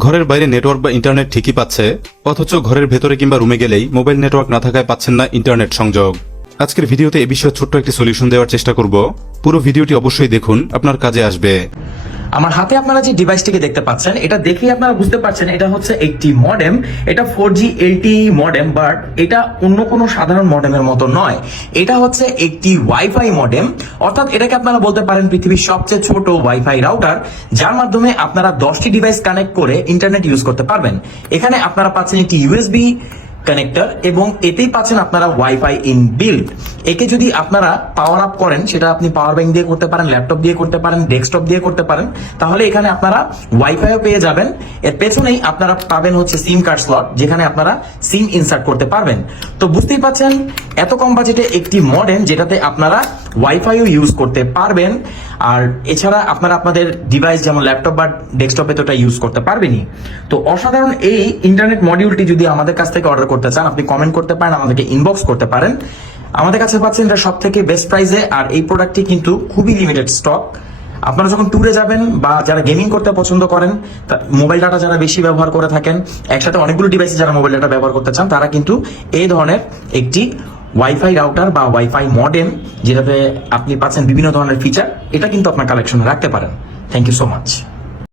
ঘরের বাইরে নেটওয়ার্ক বা ইন্টারনেট ঠিকই পাচ্ছে, অথচ ঘরের ভেতরে কিংবা রুমে গেলেই মোবাইল নেটওয়ার্ক না থাকায় পাচ্ছেন না ইন্টারনেট সংযোগ। আজকের ভিডিওতে এ বিষয়ে ছোট্ট একটি সলিউশন দেওয়ার চেষ্টা করব। পুরো ভিডিওটি অবশ্যই দেখুন, আপনার কাজে আসবে। আমার হাতে আপনারা যে ডিভাইসটিকে দেখতে পাচ্ছেন, এটা দেখেই আপনারা বুঝতে পারছেন এটা হচ্ছে একটি মডেম। এটা 4G LTE মডেম, বাট এটা অন্য কোনো সাধারণ মডেমের মতো নয়। এটা হচ্ছে একটি ওয়াইফাই মডেম, অর্থাৎ এটাকে আপনারা বলতে পারেন পৃথিবীর সবচেয়ে ছোট ওয়াইফাই রাউটার, যার মাধ্যমে আপনারা 10টি ডিভাইস কানেক্ট করে ইন্টারনেট ইউজ করতে পারবেন। এখানে আপনারা পাচ্ছেন একটি USB কানেক্টর এবং এতেই পাচ্ছেন আপনারা ওয়াইফাই ইনবিল্ট। একে যদি আপনারা পাওয়ার আপ করেন, সেটা আপনি পাওয়ার ব্যাংক দিয়ে করতে পারেন, ল্যাপটপ দিয়ে করতে পারেন, ডেস্কটপ দিয়ে করতে পারেন, তাহলে এখানে আপনারা ওয়াইফাইও পেয়ে যাবেন। এর পেছনেই আপনারা পাবেন হচ্ছে সিম কার্ড স্লট, যেখানে আপনারা সিম ইনসার্ট করতে পারবেন। তো বুঝতেই পাচ্ছেন এত কম বাজেটে একটি মডেম যেটাতে আপনারা ওয়াইফাইও ইউজ করতে পারবেন। আর এছাড়া আপনারা আপনাদের ডিভাইস যেমন ল্যাপটপ বা ডেস্কটপে তো এটা ইউজ করতে পারবেনই। তো অসাধারণ এই ইন্টারনেট মডিউলটি যদি আমাদের কাছ থেকে অর্ডার করতে চান, আপনি কমেন্ট করতে পারেন, আমাদেরকে ইনবক্স করতে পারেন। আমাদের কাছে পাচ্ছেন এটা সব থেকে বেস্ট প্রাইসে, আর এই প্রোডাক্টটি কিন্তু খুবই লিমিটেড স্টক। আপনারা যখন ট্যুরে যাবেন বা যারা গেমিং করতে পছন্দ করেন, মোবাইল ডাটা যারা বেশি ব্যবহার করে থাকেন, একসাথে অনেকগুলো ডিভাইসে যারা মোবাইল ডাটা ব্যবহার করতে চান, তারা কিন্তু এই ধরনের একটি ওয়াইফাই রাউটার বা ওয়াইফাই মডেম, যেটাতে আপনি পাচ্ছেন বিভিন্ন ধরনের ফিচার, এটা কিন্তু আপনার কালেকশনে রাখতে পারেন। Thank you so much.